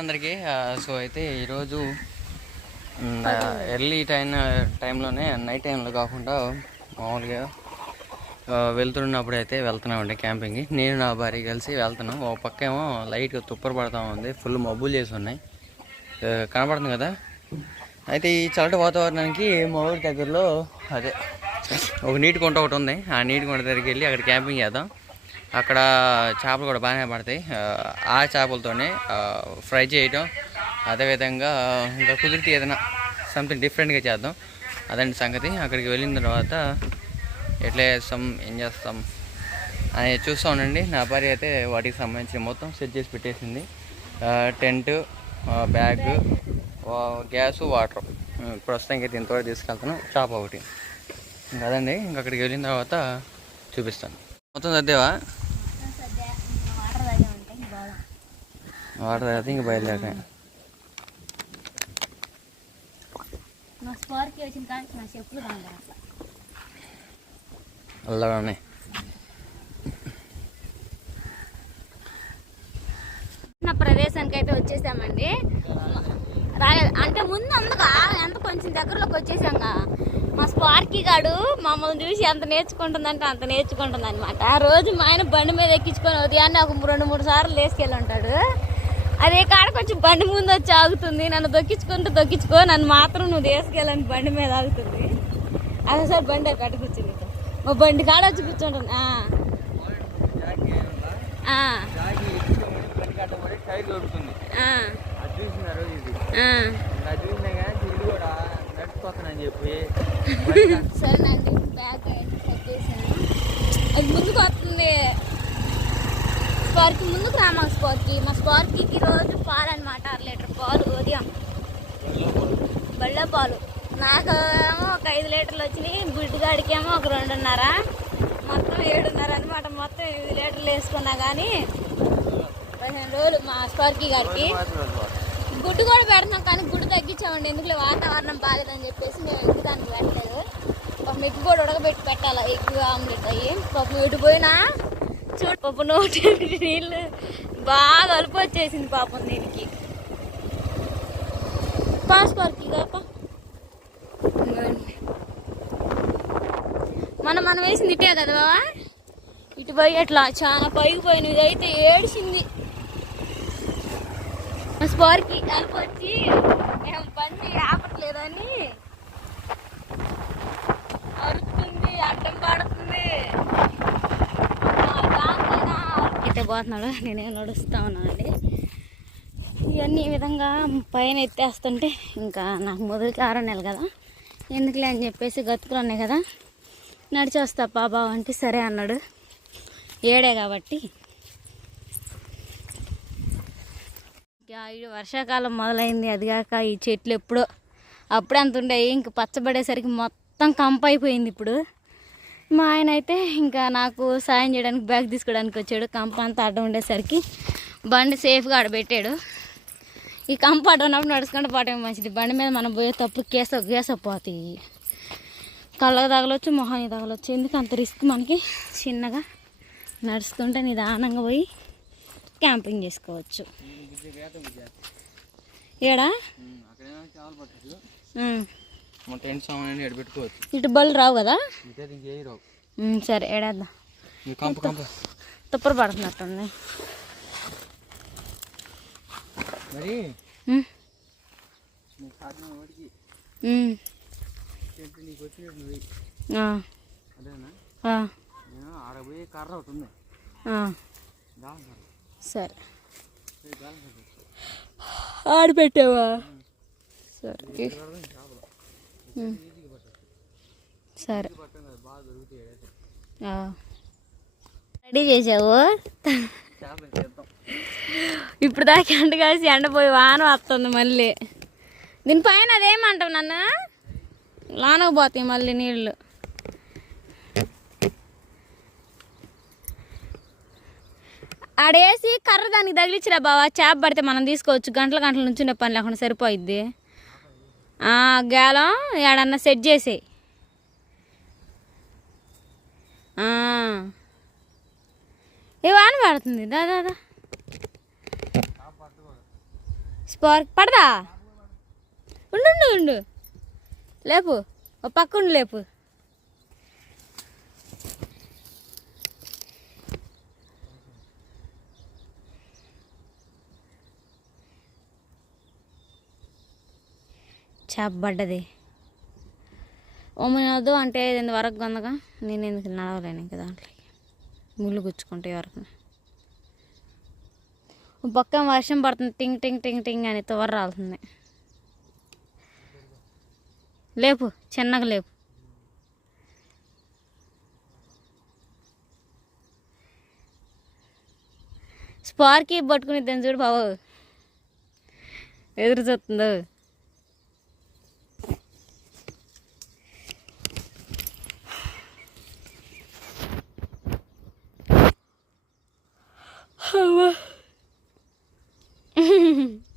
అందరికీ సో అయితే ఈరోజు ఎర్లీ టైంలోనే నైట్ టైంలో కాకుండా మామూలుగా వెళ్తున్నప్పుడు అయితే వెళ్తున్నామండి క్యాంపింగ్కి. నేను నా భార్య కలిసి వెళ్తున్నాం. ఒక పక్క ఏమో లైట్గా తుప్పరు పడతా ఉంది, ఫుల్ మబ్బులు చేసి ఉన్నాయి, కనపడుతుంది కదా. అయితే ఈ చల్లటి వాతావరణానికి మా ఊరి దగ్గరలో అదే ఒక నీటి కుంట ఒకటి ఉంది. ఆ నీటి కుంట దగ్గరికి వెళ్ళి అక్కడ క్యాంపింగ్ చేద్దాం. అక్కడ చేపలు కూడా బాగానే పడతాయి. ఆ చేపలతోనే ఫ్రై చేయటం, అదేవిధంగా ఇంకా కుదిరితే ఏదైనా సంథింగ్ డిఫరెంట్గా చేద్దాం. అదండి సంగతి. అక్కడికి వెళ్ళిన తర్వాత ఎట్లా చేస్తాం, ఏం చేస్తాం అని చూస్తూ ఉండండి. నా భార్య అయితే వాటికి సంబంధించి మొత్తం సెట్ చేసి పెట్టేసింది. Tent, bag, gas, water. ప్రస్తుతానికి అయితే ఇంతవరకు తీసుకెళ్తాను. చేప ఒకటి కదండి. ఇంక అక్కడికి వెళ్ళిన తర్వాత చూపిస్తాను. మొత్తం సర్దేవా? వాటర్ తాగితే ఇంక బయలుదేరా. అల్లగా ఉన్నాయి. ప్రదేశానికి అయితే వచ్చేసామండి. అంటే ముందు అందుగా ఎంత కొంచెం దగ్గరలోకి వచ్చేసాంగా. మా స్పార్కీ గాడు మమ్మల్ని చూసి ఎంత నేర్చుకుంటుందంటే అంత నేర్చుకుంటుంది అనమాట. రోజు మా ఆయన బండి మీద ఎక్కించుకొని ఉదయాన్నే ఒక 2-3 సార్లు వేసుకెళ్ళి ఉంటాడు. అదే కాడ కొంచెం బండి ముందు వచ్చి ఆగుతుంది. నన్ను దొక్కించుకో, నన్ను మాత్రం నువ్వు తీసుకెళ్ళని బండి మీద ఆగుతుంది. అదేసారి బండి అయి కూర్చుంది. మా బండి కాడ వచ్చి కూర్చుంటుంది. సరేనండి, బ్యాగ్ సెట్ చేశాను. అది ముందుకు వస్తుంది. స్పార్కీ ముందుకు రా. మా స్పార్కీకి రోజు పాలు అనమాట. 1 లీటర్ పాలు ఉదయం, బళ్ళ పాలు. నాకు ఏమో ఒక 5 లీటర్లు వచ్చినాయి. గుడ్డుగాడికేమో ఒక 2.5, మొత్తం 7.5 అనమాట. మొత్తం 8 లీటర్లు వేసుకున్నా కానీ 15 రోజులు. మా స్పార్కీ గారికి గుడ్డు కూడా పెడతాం కానీ గుడ్డు తగ్గించామండి. ఎందుకు వాతావరణం బాగాలేదని చెప్పేసి మేము ఎగ్గు దానికి పెట్టలేదు. పాపం ఎగ్గు కూడా ఉడకబెట్టి పెట్టాలి, ఎగ్గు ఆమ్లెట్ అయ్యి. పాపం ఎటు పోయినా చూడు పాపం నోటి నీళ్ళు బాగా అలుపు వచ్చేసింది పాపం దీనికి. పాస్పార్కి కాప మనం వేసింది ఇటే కదా బావా. ఇటు పోయి అట్లా చాలా పైకి పోయిన ఇదైతే ఏడిసింది. స్పార్కీ అలుపు వచ్చి బండి ఆపట్లేదని అరుస్తుంది, అడ్డం పడుతుంది. అయితే పోతున్నాడు, నేనే నడుస్తా ఉన్నానండి. ఇవన్నీ ఈ విధంగా పైన ఎత్తేస్తుంటే ఇంకా నాకు మొదటికి 6 నెలలు కదా, ఎందుకులే అని చెప్పేసి గతుకులు ఉన్నాయి కదా, నడిచి వస్తా బాబా అంటే సరే అన్నాడు. 7 కాబట్టి. ఇది వర్షాకాలం మొదలైంది. అదిగాక ఈ చెట్లు అప్పుడే అంత ఉండేవి. ఇంక పచ్చబడేసరికి మొత్తం కంప అయిపోయింది. ఇప్పుడు మా ఆయన అయితే ఇంకా నాకు సాయం చేయడానికి బ్యాగ్ తీసుకోవడానికి వచ్చాడు. కంప అంతా అడ్డం ఉండేసరికి బండి సేఫ్గా ఆడబెట్టాడు. ఈ కంప అడ్డం ఉన్నప్పుడు నడుచుకుంటూ పోవటం మంచిది. బండి మీద మనం పోయే తప్పు కేసపోతాయి. కళ్ళకు తగలొచ్చు, మొహానికి తగలొచ్చు. ఎందుకు అంత రిస్క్ మనకి? చిన్నగా నడుస్తుంటే నిదానంగా పోయి క్యాంపింగ్ చేసుకోవచ్చు. ఏడా ఇటు బళ్ళు రావు కదా. సరే ఏడేద్దాం. తుప్పరు పడుతున్నట్టుంది. సరే ఆడిపెట్టావా? సరే సరే రెడీ చేసావు. ఇప్పుడు దాకా ఎండ కాసి ఎండపోయి వాన వస్తుంది మళ్ళీ. దీనిపైన అదేమంటావు నన్ను? లోనకు పోతాయి మళ్ళీ నీళ్ళు. ఆడేసి కర్ర దానికి తగిలిచ్చిరా బావా. చేప పడితే మనం తీసుకోవచ్చు. గంటల నుంచి ఉండే పని లేకుండా సరిపోయిద్ది. గేలం ఏడన్నా సెట్ చేసేయి. ఏ వాన పడుతుంది. దాదా స్పార్క్ పడదా? ఉండు ఉండు ఉండు, లేపు, ఒక పక్క ఉండు, లేపు. చెప్పబడ్డది ఓమనదు అంటే ఇది వరకు కొందగా నేను ఎందుకు నడవలేను ఇంకా దాంట్లోకి ముళ్ళు గుచ్చుకుంటే వరకు. పక్క వర్షం పడుతుంది, టింగ్ టింగ్ టింగ్ టింగ్ అని తువర రాలుతుంది. లేపు, చిన్నగా లేపు. స్పార్కీ పట్టుకుని దాన్ని చూడు బాబు, ఎదురు చూస్తుందో.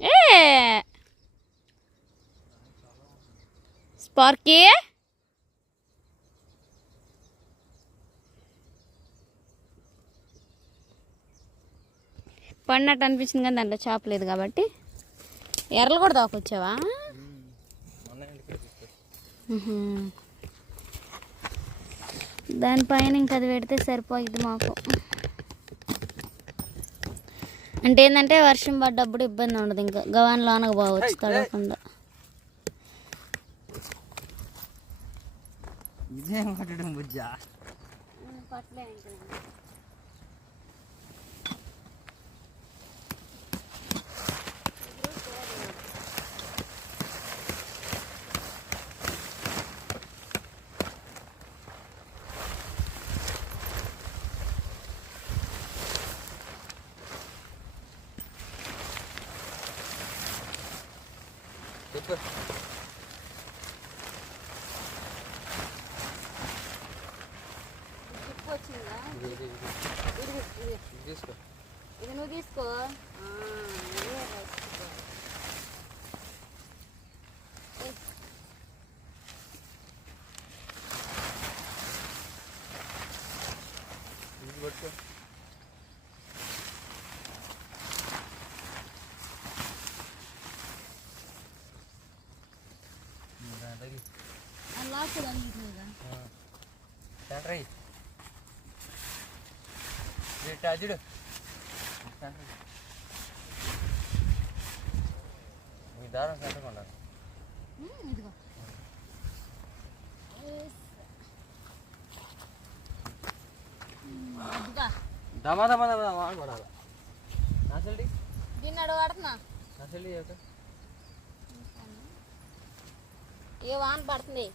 ఏ స్పార్కీ పడినట్టు అనిపించింది కానీ దాంట్లో చేప లేదు కాబట్టి ఎర్రలు కూడా దాకొచ్చావా? దానిపైన ఇంకా అది పెడితే సరిపోయింది మాకు. అంటే ఏంటంటే వర్షం పడ్డప్పుడు ఇబ్బంది ఉండదు, ఇంకా గవాన్ లోనకు పోవచ్చు తడవకుండా. ఇది నువ్వు తీసుకో. అజుడు మీ దారం కట్టకుండా దమా దమా దమా వాడబడాలి. అసలు దీన్ని పడుతున్నా, అసలు ఏ వాన పడుతుంది.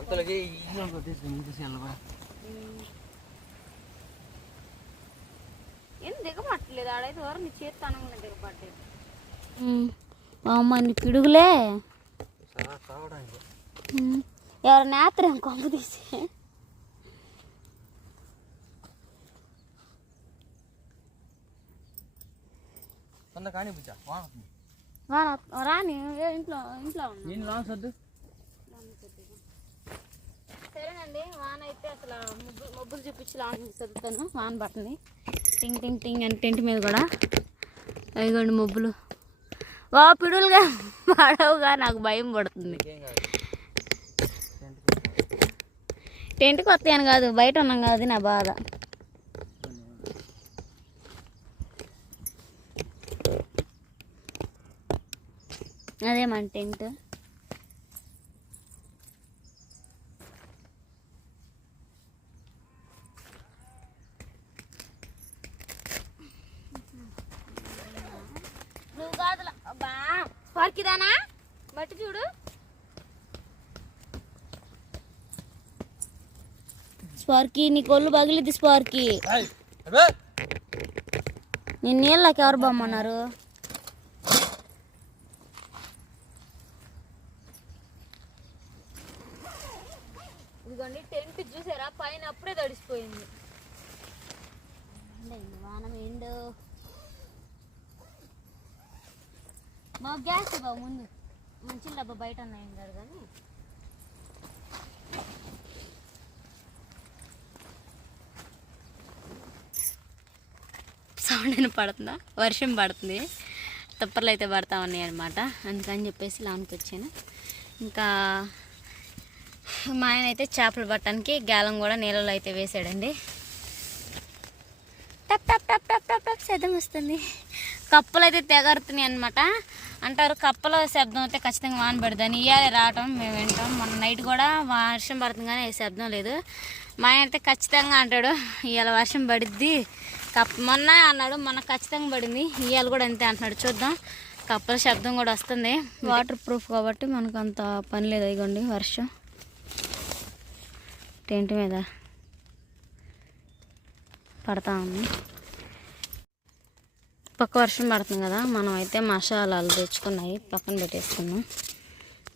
అంతలోకి ఇల్లు తీసుకెళ్ళబా. ఏం దిగబట్టలేదు ఆడైతే ఎవరు నీ చేతి తనంగా దిగబట్టలేదు. అమ్మ నీ పిడుగులే ఎవరు నేత్రం కొంప తీసి. కానీ రాని ఇంట్లో ఇంట్లో సద్దు. సరేనండి, వాన అయితే అసలు మబ్బులు చూపించి లాంటి చదువుతాను. వాన పడుతుంది టింగ్ టింగ్ టింగ్ అని టెంట్ మీద కూడా. అదిగోండి మబ్బులు. వా పిడులుగా పడవుగా, నాకు భయం పడుతుంది. టెంట్కి వస్తాయని కాదు, బయట ఉన్నాం కాదు నా బాధ. అదే మన టెంట్. నువ్వు కాదులా బా స్పార్కిదానా మట్టి చూడు. స్పార్కీ నీ కొళ్ళు పగిలిద్ది. స్పార్కీ నేను నీళ్ళకి ఎవరు బొమ్మన్నారు? ఇదిగోండి టెంట్ చూసారా, పైన అప్పుడే తడిసిపోయింది. వానం ఎండు మా గ్యాస్ బాబు ముందు మంచి డబ్బా బయట ఉన్నాయండి కాదు కానీ. సౌండ్ పడుతుందా, వర్షం పడుతుంది, తుప్పర్లు అయితే పడతా ఉన్నాయి అనమాట. అందుకని చెప్పేసి లాన్కి వచ్చాను. ఇంకా మా ఆయన అయితే చేపలు పట్టడానికి గ్యాలం కూడా నీళ్ళలో అయితే వేసాడండి. టప్ టప్ టప్ టప్ టప్ టప్ శబ్దం వస్తుంది. కప్పలు అయితే తెగరుతున్నాయి అనమాట. అంటారు కప్పల శబ్దం అయితే ఖచ్చితంగా వాన పడుతుంది. ఇవాళ రావటం మేము వింటాం. మొన్న నైట్ కూడా వర్షం పడుతుంది కానీ ఏ శబ్దం లేదు. మా ఆయన అయితే ఖచ్చితంగా అంటాడు ఇవాళ వర్షం పడిద్ది, మొన్న అన్నాడు, మొన్న ఖచ్చితంగా పడింది, ఇవాళ కూడా అంతే అంటున్నాడు. చూద్దాం. కప్పల శబ్దం కూడా వస్తుంది. వాటర్ ప్రూఫ్ కాబట్టి మనకు అంత పని లేదు. ఇదిగోండి వర్షం టెంట్ మీద పడతా ఉంది. పక్క వర్షం పడుతుంది కదా, మనం అయితే మసాలాలు తెచ్చుకున్నాయి పక్కన పెట్టేసుకున్నాం.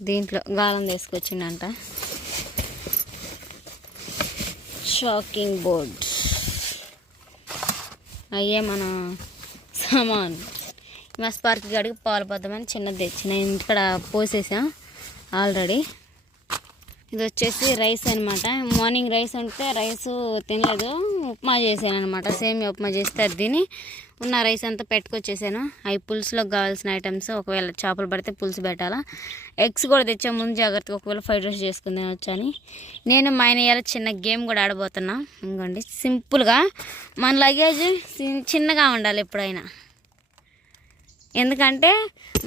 దీంట్లో గాలం తీసుకొచ్చిండంట. షాకింగ్ బోర్డ్ అయ్యే మన సామాన్. మా స్పార్క్ గడికి పాలు పోద్దామని చిన్నది తెచ్చిన, ఇక్కడ పోసేసాం ఆల్రెడీ. ఇది వచ్చేసి రైస్ అనమాట. మార్నింగ్ రైస్ ఉంటే రైస్ తినలేదు, ఉప్మా చేశాను అనమాట. సేమియా ఉప్మా చేస్తే అది తిని ఉన్న రైస్ అంతా పెట్టుకొచ్చేసాను. అవి పులుసులోకి కావాల్సిన ఐటమ్స్, ఒకవేళ చేపలు పడితే పులుసు పెట్టాలా. ఎగ్స్ కూడా తెచ్చా ముందు జాగ్రత్తగా, ఒకవేళ ఫ్రైడ్ రైస్ చేసుకుని వచ్చాను. నేను మా ఆయన ఇవాళ చిన్న గేమ్ కూడా ఆడబోతున్నా. ఇంకోండి సింపుల్గా మన లగేజ్ చిన్నగా ఉండాలి ఎప్పుడైనా. ఎందుకంటే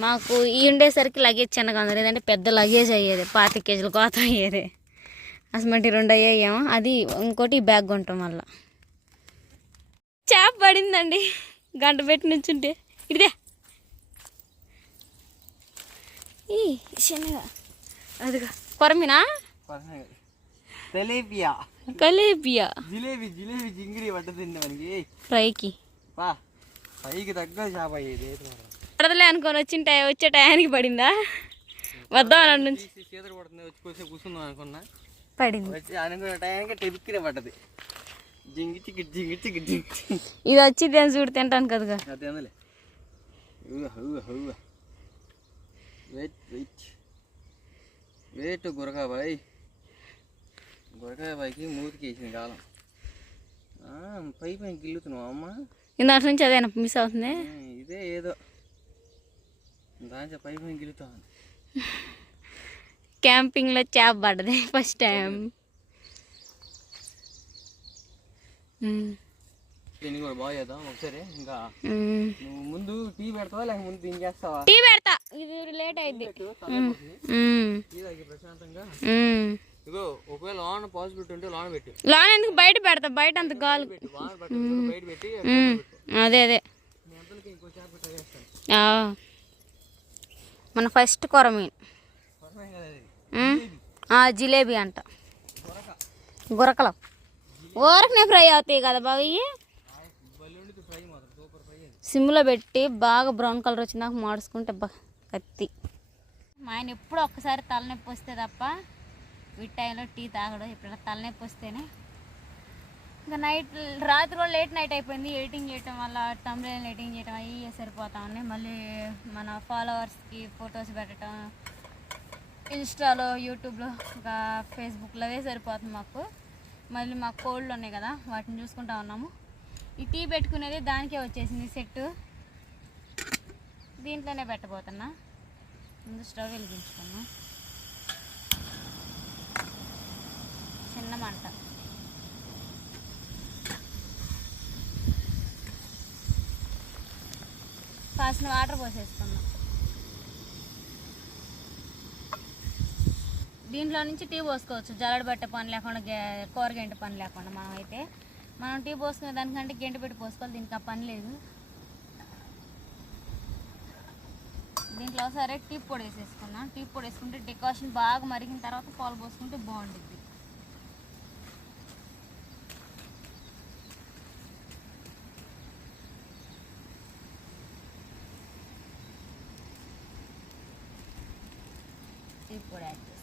మాకు ఈ ఉండేసరికి లగేజ్ చిన్నగా ఉంది, లేదంటే పెద్ద లగేజ్ అయ్యేది, 25 కేజీల కోత అయ్యేది. అసమంటి 2 అయ్యాయేమో. అది ఇంకోటి బ్యాగ్ కొనటం వల్ల. చేప పడిందండి, గంట పెట్టి నుంచుంటే. ఇదే ఈ చిన్నగా అదిగా కొరమినా కలేబియా ఫ్రైకి పడదలే అనుకొని వచ్చే టయానికి పడిందా? వద్దాం నుంచి పడింది. ఇది వచ్చి దాన్ని చూడు తింటాను కదా. గురకాయకి మూతికి వేసింది కాలం. పై పైన గిల్లుతున్నావు అమ్మ. ఇందాక నుంచి అదేనా మిస్ అవుతుంది. ఇదే ఏదో దాని పై పైన గిల్లుతా. క్యాంపింగ్లో చేప పడ్డది ఫస్ట్ టైం. దీన్ని కూడా బాగా చేద్దాం ఒకసారి. ఇంకా నువ్వు ముందు టీ పెడతావా లేక ముందు దీన్ని చేస్తావా? టీ పెడతా, ఇది లేట్ అయింది. ప్రశాంతంగా ఇగో ఒకవేళ లోన్ పాసిబిలిటీ ఉంటే లోన్ పెట్టి, లోన్ ఎందుకు బయట పెడతా, బయట అంత గాలి. బయట పెట్టి అదే మన ఫస్ట్ కొరమీన్ జిలేబీ అంట. గురకలు ఊరకనే ఫ్రై అవుతాయి కదా బాగా. ఇవి సిమ్లో పెట్టి బాగా బ్రౌన్ కలర్ వచ్చినాక మాడుచుకుంటే కత్తి. మా ఆయన ఎప్పుడు ఒక్కసారి తలనొప్పి వస్తే తప్ప వీటి టైంలో టీ తాగడం. ఎప్పుడైనా తలనొప్పి వస్తేనే. ఇంకా రాత్రి కూడా లేట్ నైట్ అయిపోయింది. ఎడిటింగ్ చేయటం వల్ల, తమ్ముళ్ళని ఎడిటింగ్ చేయటం అవి సరిపోతా ఉన్నాయి. మళ్ళీ మన ఫాలోవర్స్కి ఫొటోస్ పెట్టడం, ఇన్స్టాలో, యూట్యూబ్లో, ఇంకా ఫేస్బుక్లో అవే సరిపోతుంది మాకు. మళ్ళీ మాకు కోళ్ళు ఉన్నాయి కదా, వాటిని చూసుకుంటా ఉన్నాము. ఈ టీ పెట్టుకునేది దానికే వచ్చేసింది సెట్. దీంట్లోనే పెట్టబోతున్నా. ముందు స్టవ్ వెలిగించుకున్నా. చిన్న మంట. కాసిన వాటర్ పోసేసుకున్నాం. దీంట్లో నుంచి టీ పోసుకోవచ్చు, జల్లడ పట్టే పని లేకుండా, కూరగంట పని లేకుండా. మనం టీ పోసుకునే దానికంటే గంట పెట్టి పోసుకోవాలి. దీనికి ఆ పని లేదు. దీంట్లో సరే టీ పొడి వేసేసుకున్నాం. టీ పొడి వేసుకుంటే డికాషన్ బాగా మరిగిన తర్వాత పాలు పోసుకుంటే బాగుంటుంది. టీ పొడి యాడ్ చేసుకుంటాం.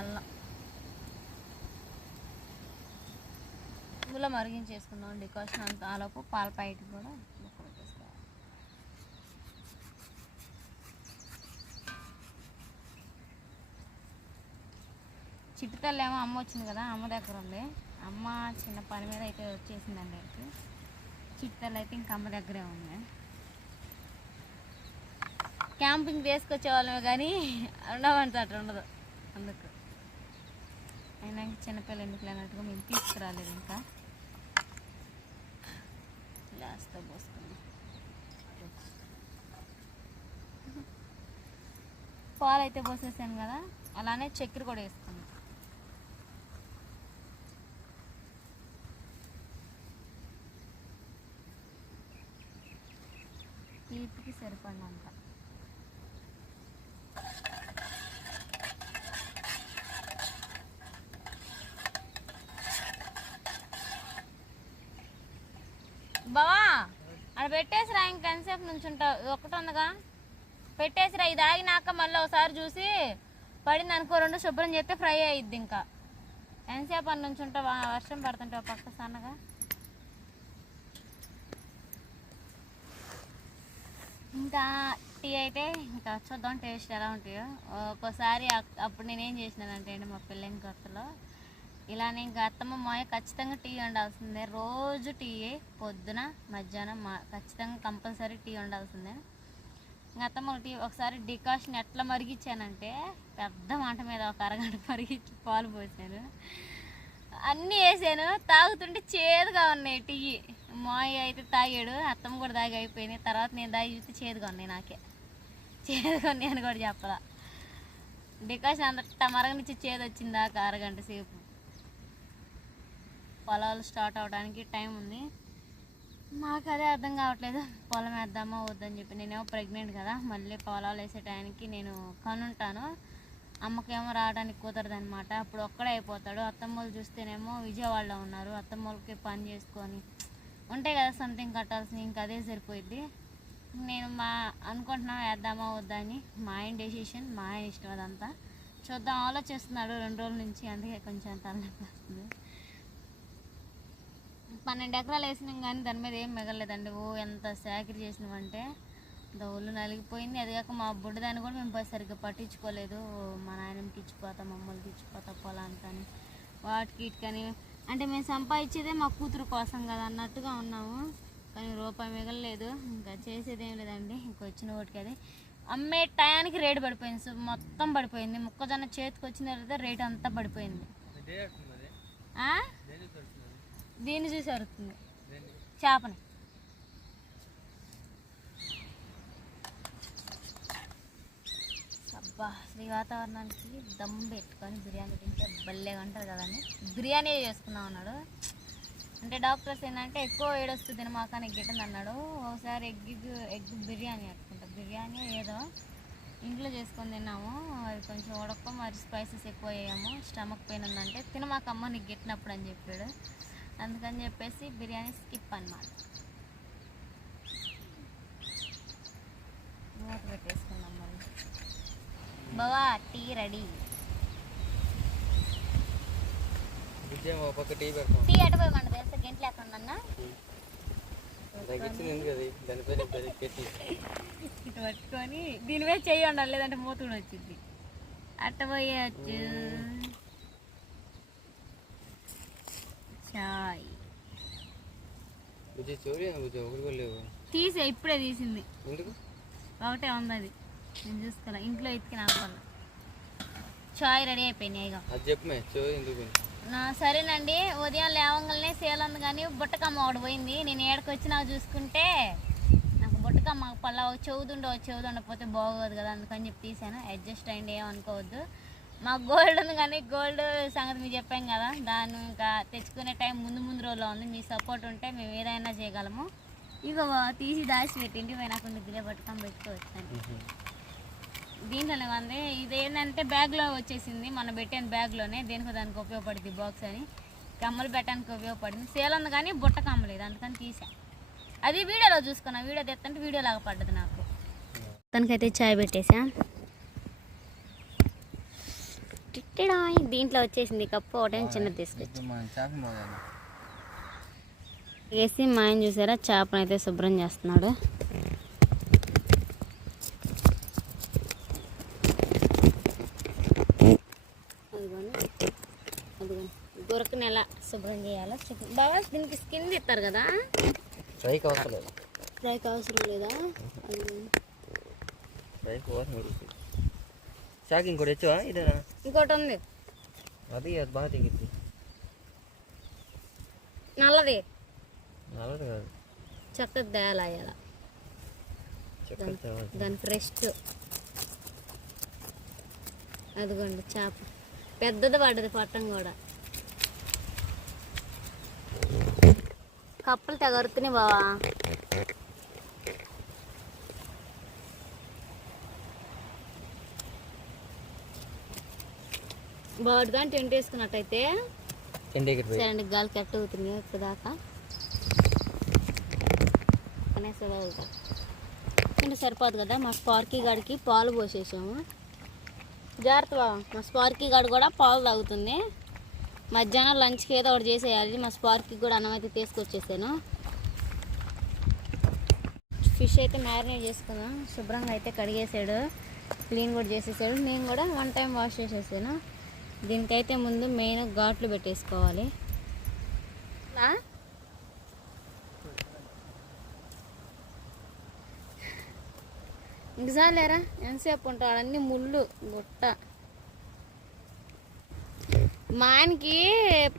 అల్లం ఇందులో మరిగించేసుకుందాం డికాషన్ అంతా. ఆలోపు పాల ప్యాకెట్ కూడా పెట్టేసుకోవాలి. చిట్టుతల్లి ఏమో అమ్మ వచ్చింది కదా, అమ్మ దగ్గర ఉంది. అమ్మ చిన్న పని మీద అయితే వచ్చేసిందండి అయితే. చిట్టుతల్లి అయితే ఇంక అమ్మ దగ్గరే ఉంది. క్యాంపింగ్ తీసుకొచ్చే వాళ్ళమే కానీ ఉండమంటే అట్లా ఉండదు. అందుకు అయినా చిన్నపిల్లలు ఎందుకు లేనట్టుగా మేము తీసుకురాలేదు. ఇంకా లాస్ట్తో పోసుకుంది. పాలు అయితే పోసేసాను కదా, అలానే చక్కెర కూడా వేసుకున్నాను. తీపికి సరిపడినంత. బావా అక్కడ పెట్టేసిరా, ఇంకెంతసేపు నుంచి ఉంటావు? ఒకటి ఉందిగా, పెట్టేసిరా. ఇది ఆగినాక మళ్ళీ ఒకసారి చూసి పడింది అనుకో, 2 శుభ్రం చేస్తే ఫ్రై అయ్యిద్ది. ఇంకా ఎంతసేపు అని నుంచి ఉంటావు? వర్షం పడుతుంటావు పక్క సన్నగా. ఇంకా టీ అయితే ఇంకా చూద్దాం టేస్ట్ ఎలా ఉంటాయో. ఒక్కోసారి అప్పుడు నేనేం చేసినానంటే అండి, మా పెళ్ళైన కొత్తలో ఇలానే ఇంకా అత్తమ్మ మాయ ఖచ్చితంగా టీ ఉండాల్సిందే. రోజు టీ, పొద్దున మధ్యాహ్నం ఖచ్చితంగా కంపల్సరీ టీ ఉండాల్సిందే. ఇంకా అత్తమ్మ టీ ఒకసారి డికాషన్ ఎట్లా మరిగించానంటే, పెద్ద మంట మీద ఒక అరగంట మరిగించి పాలు పోసాను, అన్నీ వేసాను. తాగుతుంటే చేదుగా ఉన్నాయి టీ. మాయ అయితే తాగాడు, అత్తమ్మ కూడా తాగి అయిపోయినాయి. తర్వాత నేను తాగి చూస్తే చేదుగా ఉన్నాయి. నాకే చేదుగా ఉన్నాయి అని కూడా చెప్పాల. డికాషన్ అంత మరగనిచ్చి చేదు వచ్చింది దాకా అరగంట సేపు. పొలాలు స్టార్ట్ అవడానికి టైం ఉంది. మాకు అదే అర్థం కావట్లేదు, పొలం వేద్దామా వద్దని చెప్పి. నేనేమో ప్రెగ్నెంట్ కదా, మళ్ళీ పొలాలు వేసే టైంకి నేను కనుంటాను. అమ్మకేమో రావడానికి కుదరదు అనమాట. అప్పుడు ఒక్కడే అయిపోతాడు. అత్తమ్మలు చూస్తేనేమో విజయవాడలో ఉన్నారు. అత్తమ్మలకి పని చేసుకొని ఉంటాయి కదా సంథింగ్ కట్టాల్సింది, ఇంకా అదే సరిపోయిద్ది. నేను అనుకుంటున్నా వేద్దామా వద్దా అని. మా ఆయన డెసిషన్, మా ఆయన ఇష్టం అదంతా. చూద్దాం, ఆలోచిస్తున్నాడు 2 రోజుల నుంచి. అందుకే కొంచెం తలనొప్పి వస్తుంది. 12 ఎకరాలు వేసినాం కానీ దాని మీద ఏం మిగలలేదండి. ఎంత సేకరి చేసినామంటే దౌళ్ళు నలిగిపోయింది. అది కాక మా బుడ్డదాన్ని కూడా మేము సరిగ్గా పట్టించుకోలేదు. మా నాయనమ్మకి ఇచ్చిపోతాం, మమ్మల్కి ఇచ్చిపోతాం పొలానికి కానీ వాటికి ఇటుకని. అంటే మేము సంపాదించేదే మా కూతురు కోసం కదా అన్నట్టుగా ఉన్నాము. కానీ రూపాయి మిగలలేదు. ఇంకా చేసేది ఏం లేదండి. ఇంకొచ్చిన ఓటికి అది అమ్మే టయానికి రేటు పడిపోయింది. సో మొత్తం పడిపోయింది. మొక్కజొన్న చేతికి వచ్చిన తర్వాత రేటు అంతా పడిపోయింది. దీన్ని చూసి అరుతుంది చేపని. అబ్బా, ఈ వాతావరణానికి దమ్ పెట్టుకొని బిర్యానీ తింటే భలేగా ఉంటుంది కదండి. బిర్యానీ చేసుకుందాం అన్నాడు. అంటే డాక్టర్స్ ఏంటంటే ఎక్కువ ఏడొస్తుంది తినమాక నీకు గిట్టంది అన్నాడు. ఒకసారి ఎగ్ బిర్యానీ అనుకుంటా, బిర్యానీ ఏదో ఇంట్లో చేసుకొని తిన్నాము. అది కొంచెం ఉడక, మరి స్పైసెస్ ఎక్కువ అయ్యాము. స్టమక్ పెయిన్ ఉందంటే తినమాకమ్మ నీకు గిట్టినప్పుడు అని చెప్పాడు. అందుకని చెప్పేసి బిర్యానీ స్కిప్ అన్నమాట. మూత పెట్టేసుకున్నాం. మరి బావా టీ రెడీ. టీ అటుపోయమండి తెలుసా, గంటలు ఎక్కడన్నా ఇటు పట్టుకొని దీని మీద చెయ్యి ఉండాలి, లేదంటే మూత కూడా వచ్చింది. అట్టపోయచ్చు. చాయ్ తీసే, ఇప్పుడే తీసింది. ఒకటే ఉంది, అది నేను చూసుకోలే. ఇంట్లో ఎత్తికి నాకు వల్ల చాయ్ రెడీ అయిపోయినాయి. సరేనండి. ఉదయం లేవంగానే సేల్ ఉంది కానీ బుట్టకమ్మ ఒకటి పోయింది. నేను ఏడకి వచ్చి నాకు చూసుకుంటే నాకు బుట్టకమ్మ పళ్ళ చెవుదుండపోతే బాగోదు కదా, అందుకని చెప్పి తీసాను. అడ్జస్ట్ అయ్యింది, ఏమనుకోవద్దు. మాకు గోల్డ్ ఉంది కానీ గోల్డ్ సంగతి మీకు చెప్పాం కదా, దాన్ని ఇంకా తెచ్చుకునే టైం ముందు రోజులో ఉంది. మీ సపోర్ట్ ఉంటే మేము ఏదైనా చేయగలము. ఇక తీసి దాచి పెట్టింది నాకు గిలే పట్టుకొని పెట్టుకోవచ్చు. దీంట్లోనే ఉంది. ఇదేంటంటే బ్యాగ్లో వచ్చేసింది, మనం పెట్టిన బ్యాగ్లోనే. దేనికో దానికి ఉపయోగపడింది బాక్స్ అని. కమ్మలు పెట్టడానికి ఉపయోగపడింది. సేల్ ఉంది కానీ బుట్ట కమ్మలేదు, అందుకని తీసా. అది వీడియోలో చూసుకున్నా, వీడియో తెస్తుంటే వీడియో లాగా పడ్డది నాకు. తనకైతే చాయ్ పెట్టేసా. దీంట్లో వచ్చేసింది కప్పు, ఒకటే చిన్నది తీసుకొచ్చి వేసి మా ఆయన చూసారా చేపను అయితే శుభ్రం చేస్తున్నాడు. ఉరకని ఎలా శుభ్రం చేయాలో చికెన్ బాగా దీనికి స్కిన్ ఇస్తారు కదా, ఫ్రైకి అవసరం లేదు. ఫ్రైకి అవసరం లేదా? ఫ్రైకి అవసరం లేదు. చాకి ఇంకోటి వచ్చావా? ఇదేనా? ఇంకోటి ఉంది, అది బాగా తెగిద్ది. నల్లది నల్లది కాదు, చక్కగా దేయాల దాని ఫ్రెష్. అదిగోండి చేప పెద్దది పడ్డది, పట్టం కూడా. కప్పలు తెగరుతున్నాయి బావా. బాగుడు కానీ టెంట్ వేసుకున్నట్టయితే సరే గాలి కట్ అవుతుంది ఇప్పుడు దాకా అనేసి వెళ్తా. ఇంకా సరిపోదు కదా, మా స్పార్కీ గాడికి పాలు పోసేసాము. జాగ్రత్త బావ, మా స్పార్కీ గాడు కూడా పాలు తాగుతుంది. మధ్యాహ్నం లంచ్కి ఏదో ఒకటి చేసేయాలి. మా స్పార్కీ కూడా అన్నం అయితే తీసుకొచ్చేసాను. ఫిష్ అయితే మ్యారినేట్ చేసుకున్నాం. శుభ్రంగా అయితే కడిగేసాడు, క్లీన్ కూడా చేసేసాడు. నేను కూడా 1 టైం వాష్ చేసేసాను. దీనికైతే ముందు మెయిన్ ఘాట్లు పెట్టేసుకోవాలి. ఇంకసారి లేరా, ఎంతసేపు ఉంటాడు? అన్నీ ముళ్ళు గుట్ట. మా ఆయనకి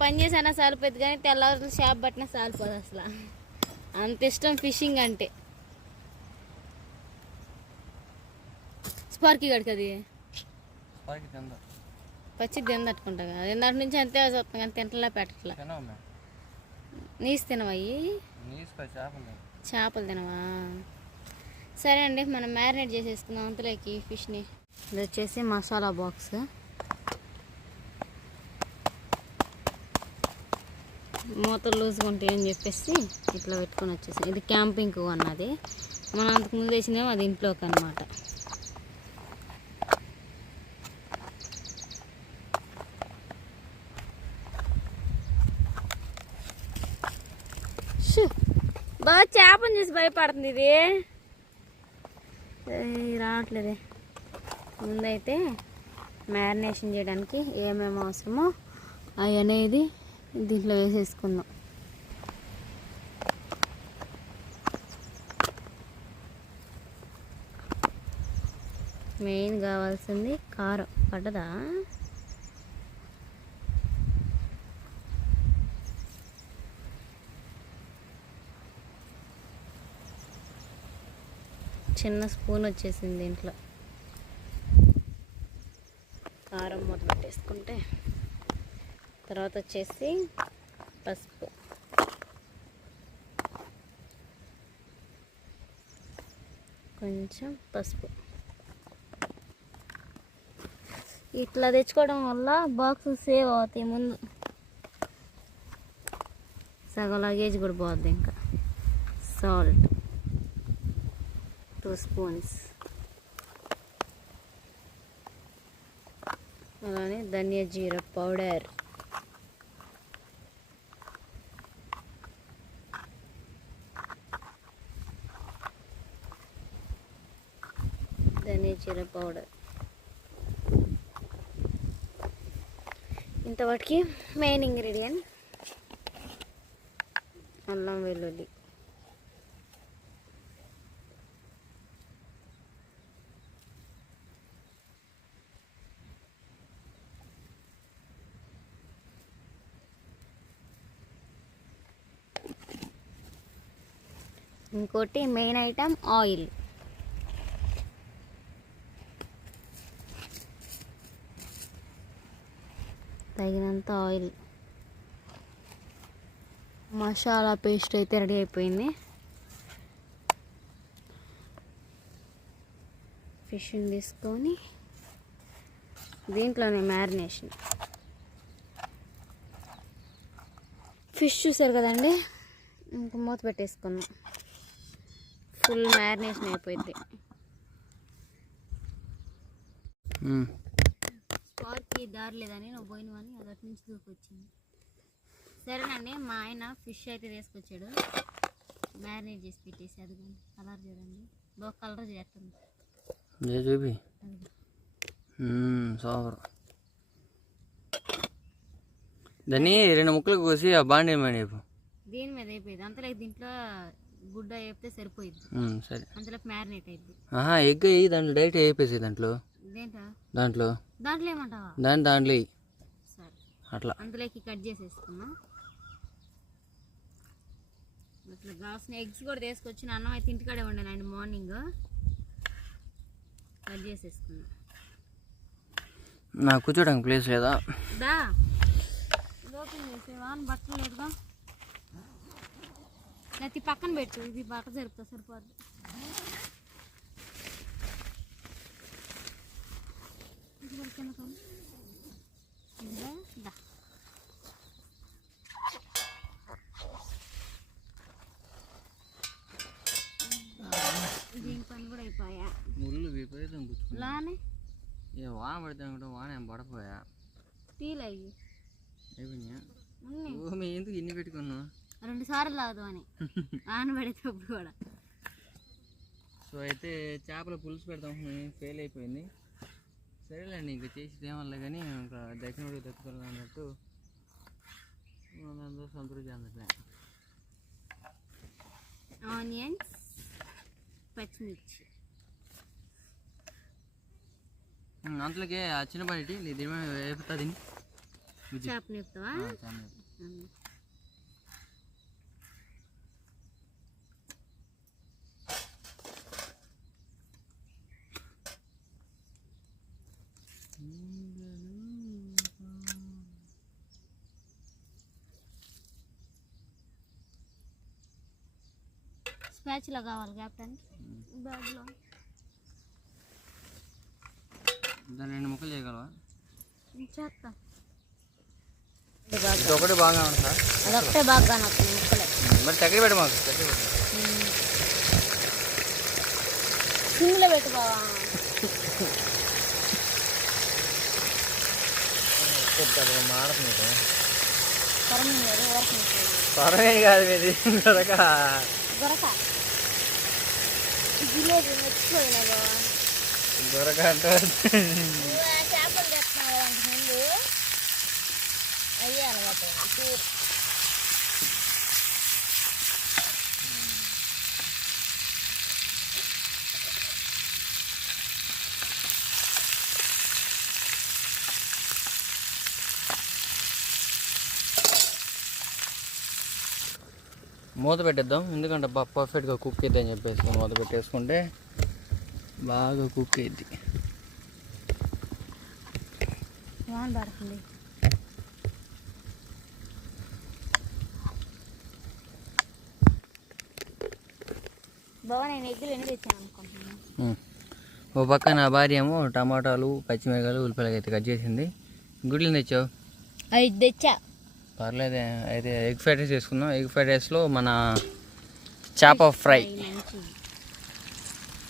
పని చేసినా సాలిపోద్ది కానీ తెల్లవారు చేప పట్టినా సాలిపోదు అసలు. అంత ఇష్టం ఫిషింగ్ అంటే. స్పార్కీ గడికి అది పచ్చి తిందట్టుకుంటా కదా, ఇందాటి నుంచి అంతే వస్తాం కానీ తింటలా పెట్టట్లా. నీసు తినవయ్యి, చేపలు తినవా? సరే అండి, మనం మ్యారినేట్ చేసేసుకుందాం అంతలోకి ఫిష్ని. ఇది వచ్చేసి మసాలా బాక్స్. మూతలు లూజ్గా ఉంటాయని చెప్పేసి ఇట్లా పెట్టుకొని వచ్చేసి, ఇది క్యాంపింగ్కి అన్నది. మనం అంతకుముందు వేసినేమో అది ఇంట్లోకి అనమాట. బాగా చేపని చూసి భయపడుతుంది ఇది. రావట్లేదే. ముందైతే మ్యారినేషన్ చేయడానికి ఏమేమి అవసరమో అవి అనేది దీంట్లో వేసేసుకుందాం. మెయిన్ కావాల్సింది కారం. పడ్డదా? చిన్న స్పూన్ వచ్చేసింది దీంట్లో. కారం మూత పెట్టేసుకుంటే, తర్వాత వచ్చేసి పసుపు, కొంచెం పసుపు. ఇట్లా తెచ్చుకోవడం వల్ల బాక్స్ సేవ్ అవుతాయి. ముందు సగం లగేజ్ కూడా పోద్ది. ఇంకా సాల్ట్ 2 స్పూన్స్, అలానే ధనియా జీరా పౌడర్, ధనియా జీరా పౌడర్. ఇంతవరకు మెయిన్ ఇంగ్రీడియంట్ అల్లం వెల్లుల్లి. ఇంకోటి మెయిన్ ఐటమ్ ఆయిల్. తగినంత ఆయిల్. మసాలా పేస్ట్ అయితే రెడీ అయిపోయింది. ఫిష్ని తీసుకొని దీంట్లోనే మ్యారినేషన్. ఫిష్ చూసారు కదండి, ఇంక మూత పెట్టేసుకున్నాం. ఫుల్ మ్యారినేషన్ అయిపోయింది. స్పార్కి దారి లేదని నువ్వు పోయినవని అదటి నుంచి దూకొచ్చింది. సరేనండి, మా ఆయన ఫిష్ అయితే తీసుకొచ్చాడు. మ్యారినేట్ చేసి పెట్టేసి, అది కలర్ చూడండి, బాగా కలర్ చేస్తుంది. చూపి సూపర్. దాన్ని 2 ముక్కలు కోసి ఆ బాండీ మీద దీని మీద అయిపోయింది అంతలోకి దీంట్లో గుడ్డ వేపితే సరిపోయింది. సరే అంతలోకి మ్యారినేట్ అయింది. ఎగ్ అయ్యి దాంట్లో డైరెక్ట్ వేపేసి దాంట్లో దాంట్లో దాంట్లో ఏమంటావా దాంట్లో సరే అట్లా అందులోకి కట్ చేసేసుకున్నా. అట్లా కావాల్సిన ఎగ్స్ కూడా తీసుకొచ్చిన అన్నం అయితే ఇంటికాడే వండానండి మార్నింగ్. కట్ చేసేసుకున్నా. నాకు కూర్చోడానికి ప్లేస్ లేదా? దా ఓపెన్ చేసేవా బట్టలు లేదుగా లేకపోతే పక్కన పెట్టు. ఇది బట్ట జరుపుతా సరిపోద్ది. దీని పని కూడా అయిపోయా. ముళ్ళు విపరీతం లానే వాన పడితే అనుకుంటా వాన ఏం పడపోయా. టీలు అయ్యి అయిపోయినాయా? ఎందుకు ఇన్ని పెట్టుకున్నావు? 2 సార్లు లాదు అని ఆనబడేటప్పుడు కూడా. సో అయితే చేపల పులుసు పెడతాం ఫెయిల్ అయిపోయింది. సరేలేండి ఇంకా చేసేది ఏమన్నా కానీ ఇంకా దక్షిణుడికి దక్కుతుంది అన్నట్టు అందరూ సంతృప్తి చెందట్లే. ఆనియన్స్ పచ్చిమిర్చి అంతలోకే ఆ చిన్న బయటి దీని వేపుతా దీన్ని చేప నేపుతావా? స్పాచ్లా కావాలి క్యాప్టెన్ బ్యాగ్లో. దాన్ని 2 ముక్కలు చేయగలవా? చేస్తా. ఒకటి బాగా ఉంటా అదొకటే బాగా నచ్చింది ముక్కలే. మరి చక్కెర పెట్టు మాకు. చక్కెర పెట్టు సిమ్లో పెట్టు బావా. మాడుతుంది కాదు త్వరమే కాదు మీది దొరక దొరక జిలేబీ మర్చిపోయినా బావా. దొరక అంటే చేపలు తెస్తున్నావు అంత ముందు అయ్యే అలవాటు టూర్. మూత పెట్టేద్దాం ఎందుకంటే పర్ఫెక్ట్గా కుక్ అవుతుంది అని చెప్పేసి మూత పెట్టేసుకుంటే బాగా కుక్ అయింది. వాన పడుతుంది. బాగా నేను ఎగ్గులు ఎన్ని తెచ్చాను అనుకుంటున్నాను. ఓ పక్క నా భార్య ఏమో టమాటాలు పచ్చిమిరకాయలు ఉల్లిపాయలు అయితే కట్ చేసింది. గుడ్లు తెచ్చావు? 5 తెచ్చా. పర్లేదే. అయితే ఎగ్ ఫ్రైడ్ రైస్ చేసుకుందాం. ఎగ్ ఫ్రైడ్ రైస్లో మన చేప ఫ్రై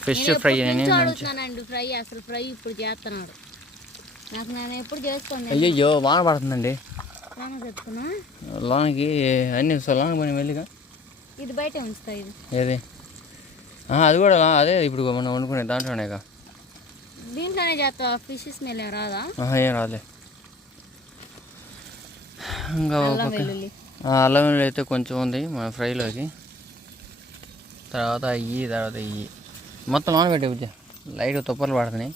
ఫిష్ ఫ్రై అని అడుగుతున్నానండి. ఫ్రై అసలు ఫ్రై ఇప్పుడు చేస్తున్నాడు. నాకు నేను ఎప్పుడు చేసుకోండి. అయ్యో వాన పడుతుందండి. వాన చెప్తున్నా లోనకి అన్ని లోనకి పోయి వెళ్ళిగా. ఇది బయట ఉంచుతా. ఇది ఏది? అది కూడా అదే ఇప్పుడు మనం వండుకునే దాంట్లోనేగా. దీంట్లోనే చేస్తా. ఫిష్ స్మెల్ రాదా? ఏం రాలే. ఇంకా అల్లం వెల్లుల్లి అయితే కొంచెం ఉంది మన ఫ్రైలోకి. తర్వాత ఇవి మొత్తం లోన పెట్టే బుజ్జ లైట్గా తుప్పలు పడుతున్నాయి.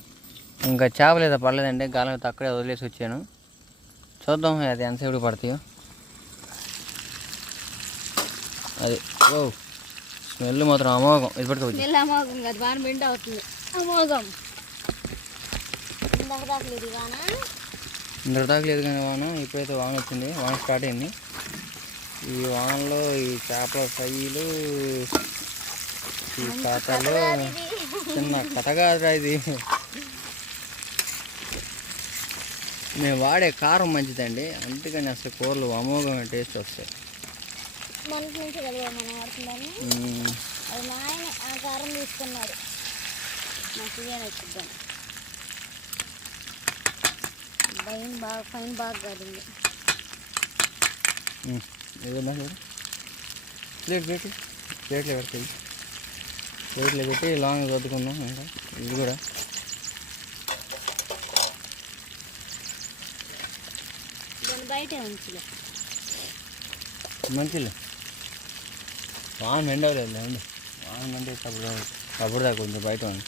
ఇంకా చేపలు అయితే పర్లేదండి. గాలం అయితే అక్కడే వదిలేసి వచ్చాను. చూద్దాం అది ఎంతసేపు పడతాయో. అది ఓ స్మెల్ మాత్రం అమోఘం. ఇది పట్టుకోవచ్చు. స్మెల్ అమోఘం కాదు, వాన బెండ అవుతుంది. అమోఘం. ఇందాక దాకలేదు వాన. ఇందరు దాకా లేదు కానీ వాన. ఇప్పుడైతే వాన వచ్చింది. వాన స్టార్ట్ అయింది. ఈ వానలో ఈ చేపల ఫ్రైలు ఈ కథలు చిన్న కథ కాదురా ఇది. మేము వాడే కారం మంచిదండి, అందుకని అసలు కూరలు అమోఘమైన టేస్ట్ వస్తాయి. మనకి నుంచి కదా మనం వాడుతుందని అది మా ఆయన ఆ కారం తీసుకున్నాడు. నాకు ఇదే నచ్చుద్దాం. ఫైన్ బాగా కాదండి. ఏదన్నా ప్లేట్లో పెడతాయి. ప్లేట్లో పెట్టి లాంగ్ వద్దుకుందాం. ఇంకా ఇది కూడా దాన్ని బయటే ఉంచులే. మంచిలే వాన ఎండవలేదు అండి. వాన అంటే అప్పుడు దాకా కొంచెం బయట ఉంది.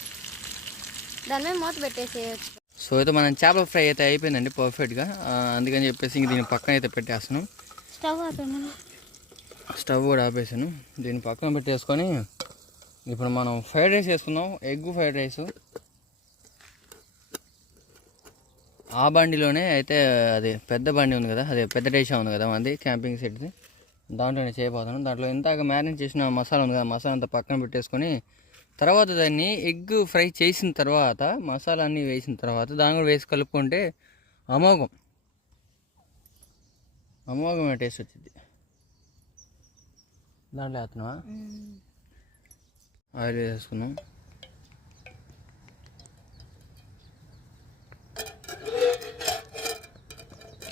దాని మీద మూత పెట్టేసేయచ్చు. సో అయితే మనం చేపల ఫ్రై అయితే అయిపోయిందండి పర్ఫెక్ట్గా. అందుకని చెప్పేసి ఇంక దీని పక్కన అయితే పెట్టేస్తున్నాం. స్టవ్ కూడా ఆపేసాను. దీన్ని పక్కన పెట్టేసుకొని ఇప్పుడు మనం ఫ్రైడ్ రైస్ వేసుకుందాం. ఎగ్ ఫ్రైడ్ రైస్ ఆ బండిలోనే అయితే, అది పెద్ద బండి ఉంది కదా, అదే పెద్ద డేషా ఉంది కదా మనది క్యాంపింగ్ సెట్ది, దాంట్లోనే చేయబోతున్నాను. దాంట్లో ఇందాక మ్యారినేట్ చేసిన మసాలా ఉంది కదా, మసాలా అంతా పక్కన పెట్టేసుకొని తర్వాత దాన్ని ఎగ్ ఫ్రై చేసిన తర్వాత మసాలా అన్నీ వేసిన తర్వాత దాన్ని కూడా వేసి కలుపుకుంటే అమోఘం టేస్ట్ వచ్చింది. దాంట్లో వేస్తున్నావా? ఆయిల్ వేసుకున్నాం.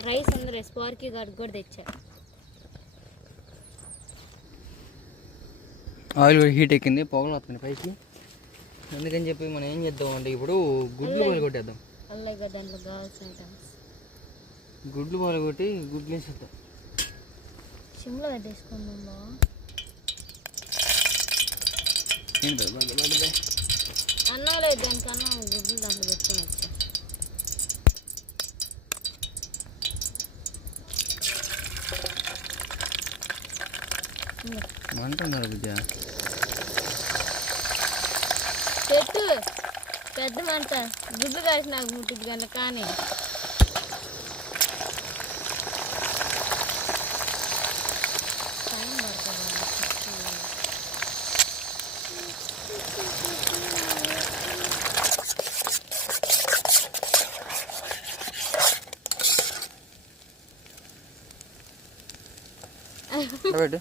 రైస్ అందరూ స్పార్కీ గారికి కూడా తెచ్చా. ఆయిల్ కూడా హీట్ ఎక్కింది, పొగలు వస్తుంది పైకి. అందుకని చెప్పి మనం ఏం చేద్దాం అంటే ఇప్పుడు గుడ్లు బాయిల్ కొట్టేద్దాం. అలాగే దాంట్లో కావాల్సిన ఐటమ్స్ గుడ్లు బాయిల్ కొట్టి గుడ్లు వేసేద్దాం. సిమ్లో పెట్టేసుకుందాం. అన్నం లేదు దానికన్నా గుడ్లు దాంట్లో పెట్టుకుని వచ్చా. అంటున్నారు బుజ్జ పెట్టు పెద్ద మంట గుడ్లు కాసి నాకు ముట్టింది గంట కానీ టైం పడుతుంది. పెట్టు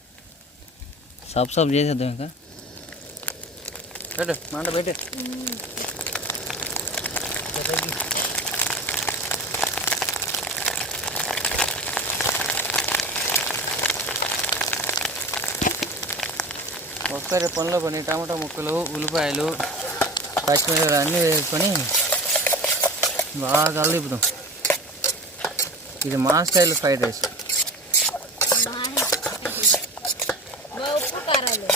సబ్ చేసేద్దాం. ఇంకా పెట్టు మాట పెట్టు. ఒకసారి పనిలో కొన్ని టమాటా ముక్కలు, ఉల్లిపాయలు, పచ్చిమిరపకాయలు అన్నీ వేసుకొని బాగా కలుపుదాం. ఇది మా స్టైల్ ఫ్రైడ్ రైస్. ఉప్పు కారాలు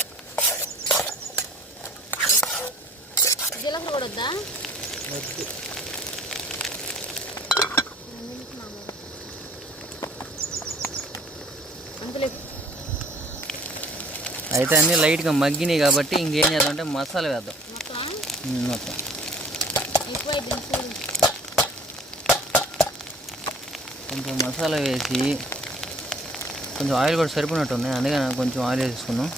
జీలకర్ర కూడా వద్దా? అయితే అన్నీ లైట్గా మగ్గినాయి కాబట్టి ఇంకేం చేద్దాం అంటే మసాలా వేద్దాం. మొత్తం కొంచెం మసాలా వేసి కొంచెం ఆయిల్ కూడా సరిపోయినట్టుంది, అందుకని కొంచెం ఆయిల్ వేసుకున్నాం.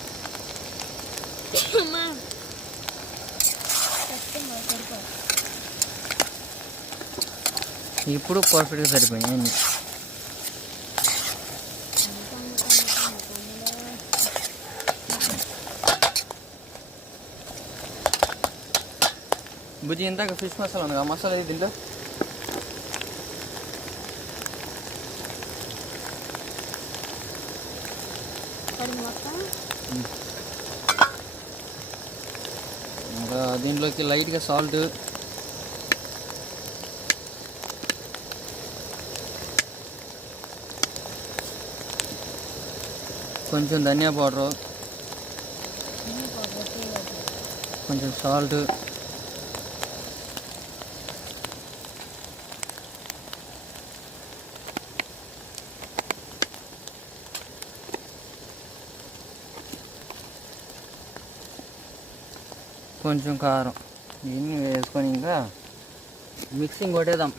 ఇప్పుడు పర్ఫెక్ట్గా సరిపోయింది అన్నీ. బుజ్జి ఇందాక ఫిష్ మసాలా ఉంది, ఆ మసాలా ఇది దీంట్లో ఇంకా దీంట్లోకి లైట్గా సాల్ట్, కొంచెం ధనియా పౌడరు, కొంచెం సాల్ట్, కొంచెం కారం, ఇవన్నీ వేసుకొని ఇంకా మిక్సింగ్ కొట్టేద్దాం.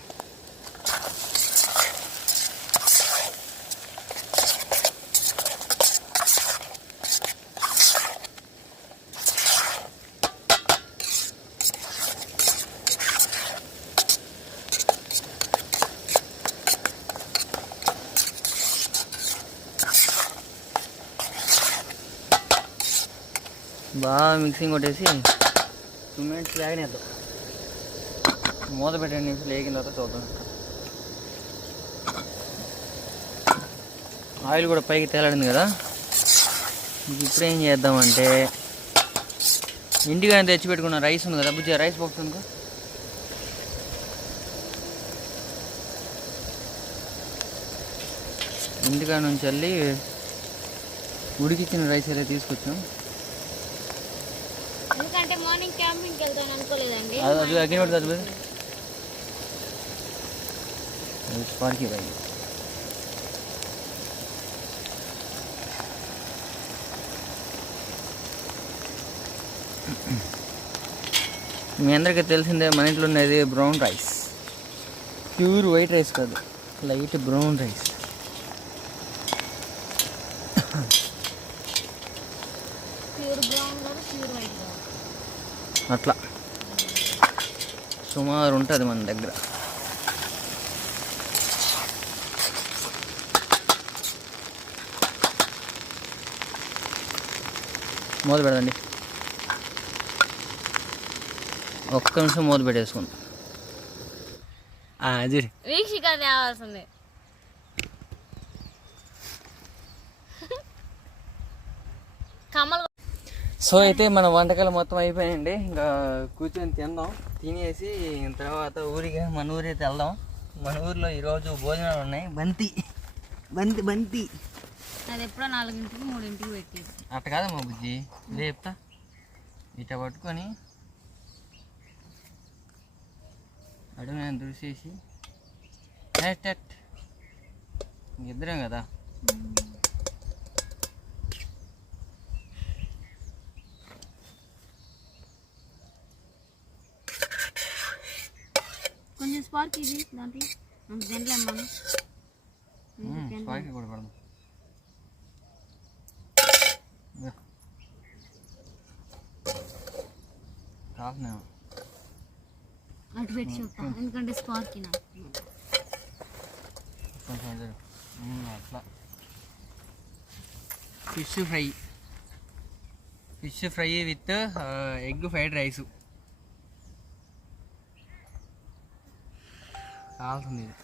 బాగా మిక్సింగ్ కొట్టేసి 2 minutes వేగనేద్దాం. మూత పెట్టండి, నిమిషాలు వేగిన తర్వాత చూద్దాం. ఆయిల్ కూడా పైకి తేలాడింది కదా. ఇప్పుడు ఏం చేద్దామంటే ఇంటికి తెచ్చి పెట్టుకున్న రైస్ ఉంది కదా బుజ్జి, రైస్ బాక్స్ అనుకో. ఇంటికాడ నుంచి వెళ్ళి ఉడికిచ్చిన రైస్ అయితే తీసుకొచ్చాం. ఎందుకంటే మార్నింగ్ క్యాంపింగ్కి వెళ్తాను అనుకోలేదండి. అది అగ్ని పడుతుంది స్పార్కి బాయ్. మీ అందరికీ తెలిసిందే మన ఇంట్లో ఉన్నది brown rice, pure white rice కాదు, light brown rice. Pure brown కాదు, ప్యూర్ వైట్ కాదు, అట్లా సుమారు ఉంటుంది మన దగ్గర. మూత పెడదండి, ఒక్క నిమిషం మూత పెట్టేసుకుందాం. అది వీక్షిక తేవాల్సిందే. కమల్. సో అయితే మన వంటకాలు మొత్తం అయిపోయాయండి. ఇంకా కూర్చొని తిందాం. తినేసి తర్వాత ఊరిగా మన ఊరైతే వెళ్దాం. మన ఊరిలో ఈరోజు భోజనాలు ఉన్నాయి. బంతి బంతి బంతి అది ఎప్పుడో 4ంటికి 3ంటికి పెట్టేది. అట్ట కాదమ్మా బుజ్జి, ఇదే చెప్తా. ఇట్లా పట్టుకొని అడుగు నేను దురిసేసి ఇద్దరం కదా. కొంచెం స్పార్క్ ఇది దాంట్లో దీంట్లో అమ్మాను స్పార్క్ కూడా పడదాం. కాఫ్నా అటు పెట్టి చూస్తాం, ఎందుకంటే స్పార్క్ కొంచెం అట్లా. Fish fry with egg fried rice కావాల్సింది. ఇది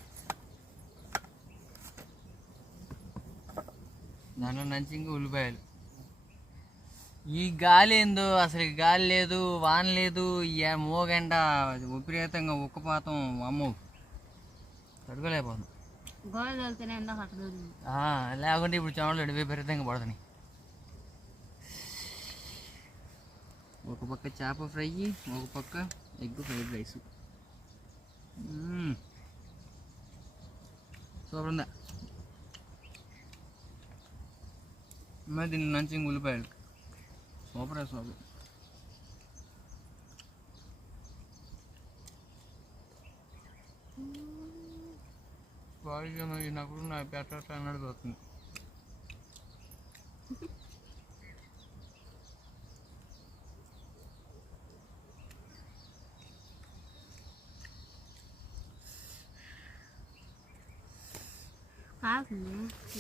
దాంట్లో నంచింగ్ ఉల్లిపాయలు. ఈ గాలి ఏందో అసలు, గాలి లేదు, వాన లేదు, మోగంట విపరీతంగా ఉక్కుపాతం. అమ్మో తడుకోలేకపోతుంది. గోడ తోలుతూనే ఉందా లేకుంటే ఇప్పుడు చెమటలు విపరీతంగా పడుతున్నాయి. ఒక పక్క చేప ఫ్రై, ఒక పక్క ఎగ్ ఫ్రైడ్ రైస్. సూపర్ ఉందా? మరి దీన్ని నంచింగ్ ఉల్లిపాయలు సూపర్ సూపర్. నాకు నా పెట్ట అన్నది పోతుంది.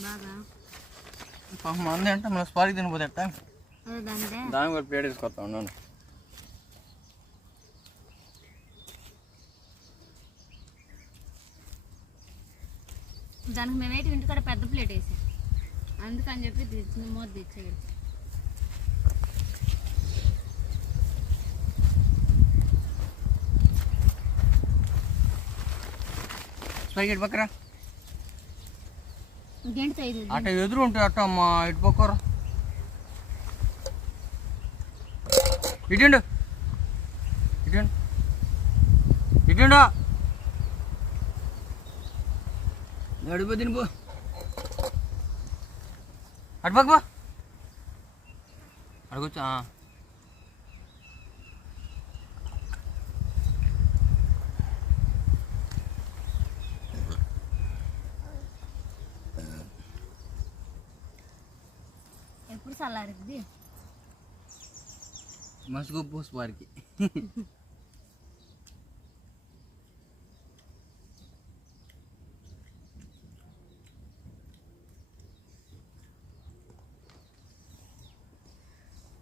బాగా మంది అంటే మన స్పార్కి తినిపోతే దాని కూడా ప్లేట్ తీసుకొస్తా ఉన్నాను. దానికి మేమైతే ఇంటికాడ పెద్ద ప్లేట్ వేసాం, అందుకని చెప్పి చిన్న మూత తెచ్చేది. స్పైగెట్ పక్కరా ఇంకేంటి అట్ట ఎదురు ఉంటాయి. అట్ట అమ్మా ఇటు పక్కరా, ఇటుండు ఇటుండు ఇటుండా అడుగు తినిపో. అటు పక్క అడుగుచ్చా. ఎప్పుడు చల్లారిద్ది మసుగు పూసి వారికి.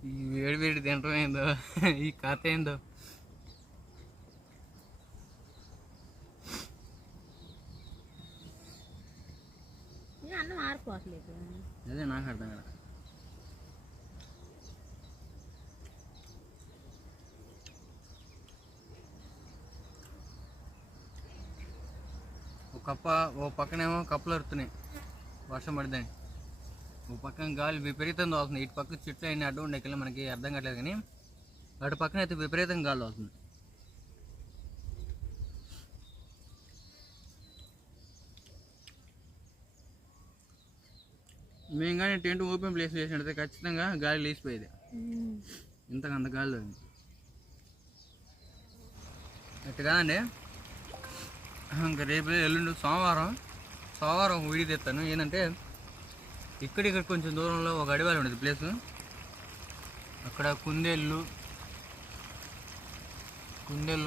ఈ వేడి వేడి తినటం ఏందో, ఈ కథ ఏందో. అన్నం ఆరిపోవట్లేదు. అదే నాకు అర్థం కదా. ఓ పక్కనేమో కప్పులు అరుతున్నాయి, వర్షం పడుతుంది. ఒక పక్కన గాలి విపరీతంగా అవుతుంది. ఇటు పక్క చెట్లు అయినా అడ్డు ఉండేకెళ్ళి మనకి అర్థం కావట్లేదు, కానీ అటు పక్కన అయితే విపరీతంగా గాలి అవుతుంది. మేము కానీ టెంట్ ఓపెన్ ప్లేస్ చేసినట్టయితే ఖచ్చితంగా గాలి లేచిపోయేది. ఇంతకంత గాలి అట్టు కాదండి. ఇంకా రేపు ఎల్లుండి సోమవారం వీడియో తెస్తాను. ఏంటంటే ఇక్కడ కొంచెం దూరంలో ఒక అడవి ఉండేది ప్లేసు. అక్కడ కుందేళ్ళు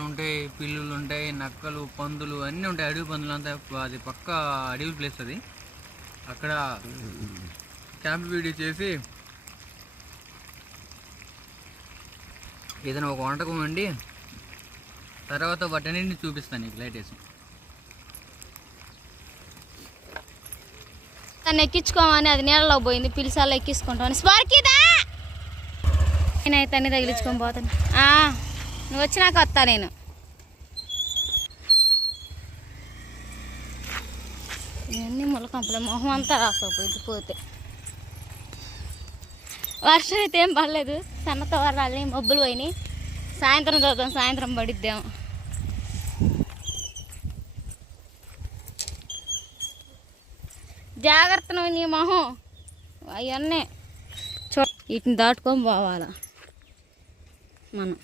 ఉంటాయి, పిల్లులు ఉంటాయి, నక్కలు, పందులు అన్నీ ఉంటాయి. అడవి పందులు అంతా అది పక్క అడవి ప్లేస్ అది. అక్కడ క్యాంప్ వీడియో చేసి ఏదైనా ఒక వంటకం వండి తర్వాత వాటన్నింటిని చూపిస్తాను నీకు లైట్ వేసి. తను ఎక్కించుకోమని అది నీళ్ళలో పోయింది, పిలిసాల్లో ఎక్కించుకుంటామని. స్పార్కిదా నేనైతే అన్ని తగిలించుకొని పోతాను. నువ్వు వచ్చినాక వస్తా నేను. ఇవన్నీ ములకంపలే, మొహం అంతా రాసపోయింది పోతే. వర్షం అయితే ఏం పడలేదు, సన్నత వరాలని మబ్బులు పోయినాయి. సాయంత్రం చదువుతాం, సాయంత్రం పడిద్దాం. జాగ్రత్త నువ్వు, నీ మొహం అవన్నీ వీటిని దాటుకొని పోవాలా మనం.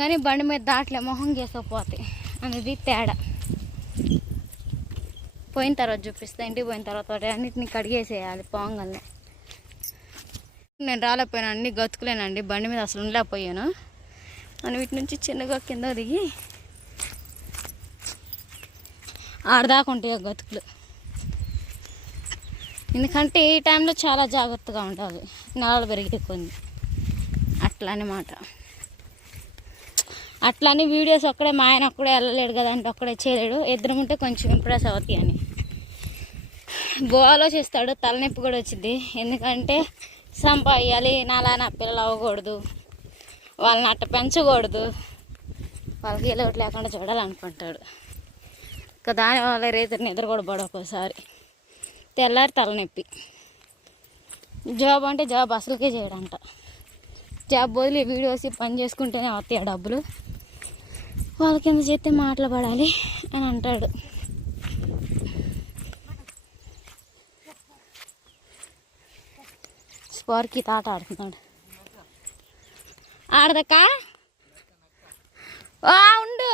కానీ బండి మీద దాటలే, మొహం గీసకపోతాయి అనేది తేడా. పోయిన తర్వాత చూపిస్తా, ఇంటికి పోయిన తర్వాత అన్నిటిని కడిగేసేయాలి పొంగల్ని. నేను రాలేకపోయాను, అన్నీ గతుకులేనండి, బండి మీద అసలు ఉండలేకపోయాను. అని వీటి నుంచి చిన్నగా కింద దిగి ఆడదాకా ఉంటాయి గతుకులు. ఎందుకంటే ఈ టైంలో చాలా జాగ్రత్తగా ఉండాలి, నెలలు పెరిగే కొన్ని. అట్లా అన్నమాట. అట్లని వీడియోస్ ఒక్కడే మా ఆయన ఒక్కడే వెళ్ళలేడు కదా అంటే ఒక్కడే చేయలేడు, ఇద్దరం ఉంటే కొంచెం ఇంప్రెస్ అవుతాయి అని ఆలోచిస్తాడు. తలనొప్పి కూడా వచ్చింది, ఎందుకంటే సంపాదించాలి, నాలా నా పిల్లలు అవ్వకూడదు, వాళ్ళని అట్ట పెంచకూడదు, వాళ్ళకి ఏదో ఒకటి లేకుండా చూడాలనుకుంటాడు. ఇంకా దానివల్ల రైతు నిద్ర కూడా పడు, ఒక్కోసారి తెల్లారి తలనొప్పి. జాబ్ అంటే జాబ్ అసలుకే చేయడంట. జాబ్ బదులు వీడియోస్ పని చేసుకుంటేనే వస్తాయి డబ్బులు, వాళ్ళ కింద చేస్తే మాటలు పడాలి అని అంటాడు. స్పార్కి తాట ఆడుతున్నాడు. ఆడదక్క ఉండు.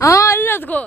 అల్లు అదిగో